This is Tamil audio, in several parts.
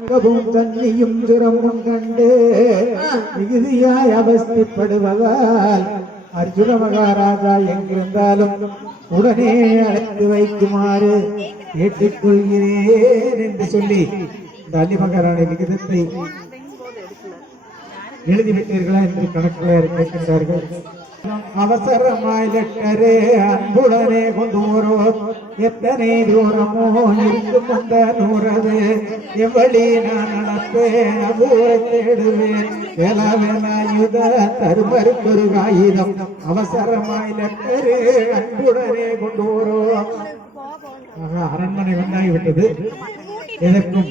மிகவும் தண்ணியும் துரமும் கண்டு மிகுதியாய் அவஸ்தைப்படுவதால் அர்ஜுன மகாராஜா எங்கிருந்தாலும் உடனே அழைத்து வைக்குமாறு கேட்டுக்கொள்கிறேன் என்று சொல்லி இந்த அலி மகாராணி விகிதத்தை எழுதிவிட்டீர்களா என்று கணக்கில் கேட்கின்றார்கள். அவசரமாய் லெட்டரே அன்புடனே கொண்டு வருவோம் எத்தனை தூரமோ இருக்கும் அந்த நூறது? எவ்வளி நான் நடப்பேன் அபூரை தேடுவேன். வேல வேலாயுத தருமருக்கொரு ஆயுதம். அவசரமாய் லெட்டரே அன்புடனே கொண்டு வருவோம் ஆக, அரண்மனை வந்தாகிவிட்டது எதற்கும்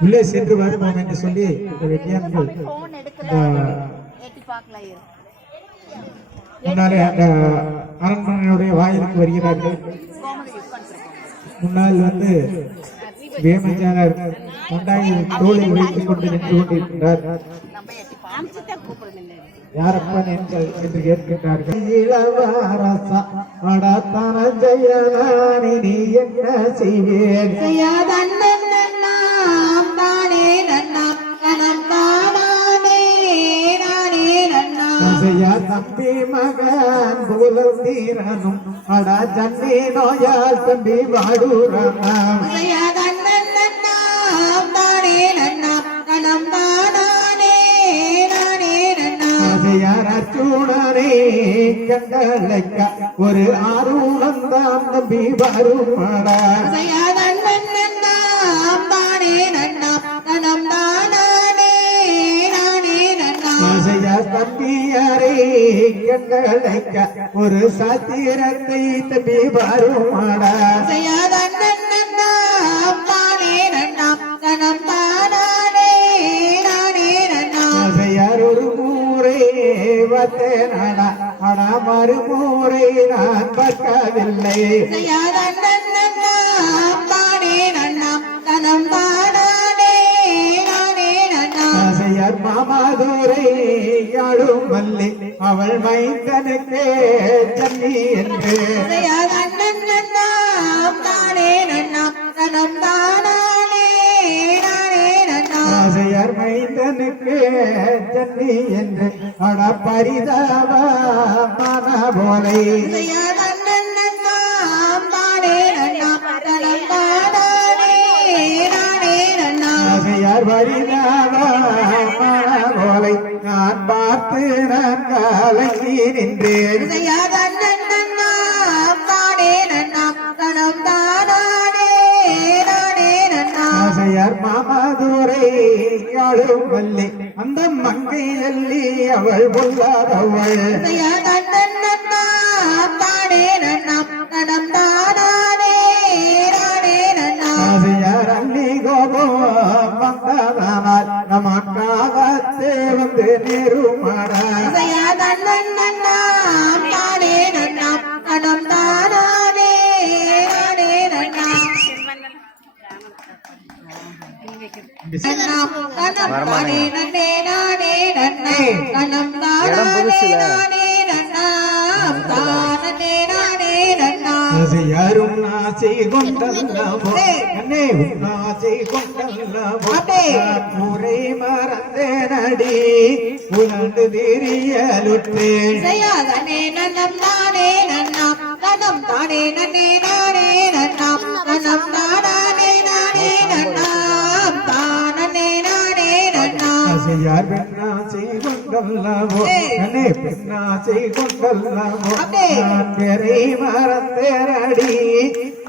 உள்ளே சென்று வருவோம் என்று சொல்லி வெட்டியான்கள் முன்னாலே அந்த அரண்மனையுடைய வாயிலுக்கு வருகிறார்கள். முன்னால் வந்து வேமஞ்சாரர் கொண்டாய் தோளில் வைத்துக் கொண்டு நின்று கொண்டிருக்கிறார் கூப்பிடுறது யாரப்பன் என்று என்று கேட்கின்றார்கள். இளவரசா அடத்தன ஜெயனானி நீ என்ன செய்வேன்? அசையா தம்பி மகன் புலம் தீரனும் அடா தண்ணி நோயால் தம்பி வாடுறாம் அர்ஜுனனே கண்டலைக்க ஒரு ஆர்வம் தான் தம்பி வருமாடா. கண்டலைக்க ஒரு சாத்திரத்தை தம்பி வருமாடா ஒரு மூரை வத்தேனாடா ஆனா மறுமூரை நான் பார்க்கவில்லை. செய்யாதண்ணன் நன்னாம் செய்யார் மாமாதுரை யாழும் மல்லி அவள் மைந்தனுக்கே ஜன்னி என்று தானே நன்னாம் கனம் தானானே நானே நன்னாம். செய்யார் மைந்தனுக்கு ஜன்னி என்று. அட பரிதாப மன போலை பார்த்து நான் கலங்கி நின்றேன் மாமாதுரை யாழும் வல்லி அந்த மங்கை அள்ளி அவள் பொல்லாதவள். தானே நன்னாம் தானானே நானே அள்ளி கோபம் வந்ததனால் நமக்காகத்தே வந்து நேருமாடா. செய்யாதண்ணன் நன்னாம் கொண்டல்லவோ என்னே உன்னாசை கொண்டல்லவோ நான் முறை மறந்தேனடி உலண்டு திரியலுற்றேன் செய்யாதனே நன்னம் தானே நன்னாம் கனம் தானே நன்னே நானே நன்னாம் தானானே நன்னாம் ஆசையார் பெண்ணாசை கொண்டல்லவோ என்னே பெண்ணாசை கொண்டல்லவோ நான் பெறை மறந்தேனடி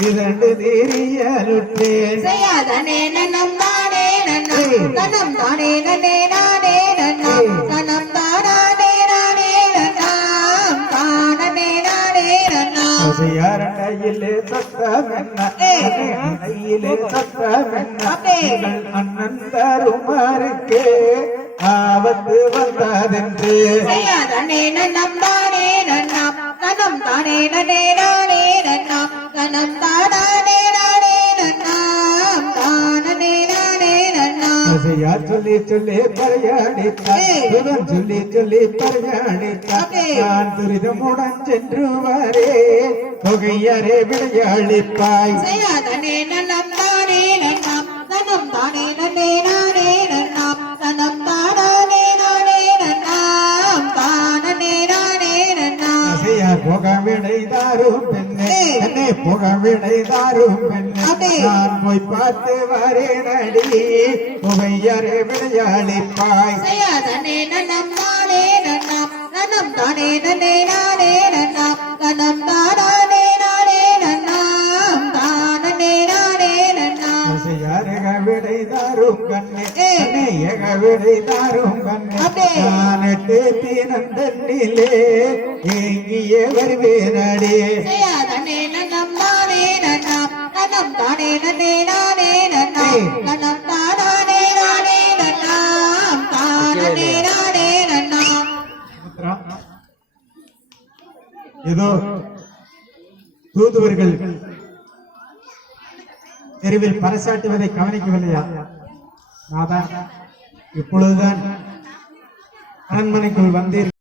இரண்டு திரியலுற்றேன் செய்யாதனே நன்னம் தானே நன்னாம் கனம் தானே நன்னே அண்டையிலே சத்தமென்ன? உங்கள் அண்ணன் தருமாறுக்கே ஆபத்து வந்ததென்று. நன்னம் தானே நன்னாம். கனம் தானே நன்னே நானே நன்னாம். கனம் தானானே ஆசையா சொல்லி சொல்லி பறையாடித்தான் சொல்லி சொல்லி பறையாடித்தான் நான் துரிதமுடன் சென்று வரே தொகையரே விளையாளிப்பாய் தாரும் பெண்ணே. என்னை புகழ்விடை தாரும் பெண்ணே. நான் போய் பார்த்து வரேனடி. புகையரை விளையாடிப்பாய். செய்யாதனே நலம்மா அநேக விடை தாரும் கண்ணே அடே. நான் எட்டு தீனந்தன்னிலே ஏங்கியே வருவேனடி செய்யாதனே நன்னம். தானே நன்னாம் நன்னம் தானே நன்னே நானே நன்னாம். நன்னம் தானே நானே நன்னாம். தானே நானே நன்னாம். சுமித்ரா, இதோ தூதுவர்கள் தெருவில் பறைசாட்டுவதை கவனிக்கவில்லையா? நாதா இப்பொழுதுதான் அரண்மனைக்குள் வந்தீர்கள்.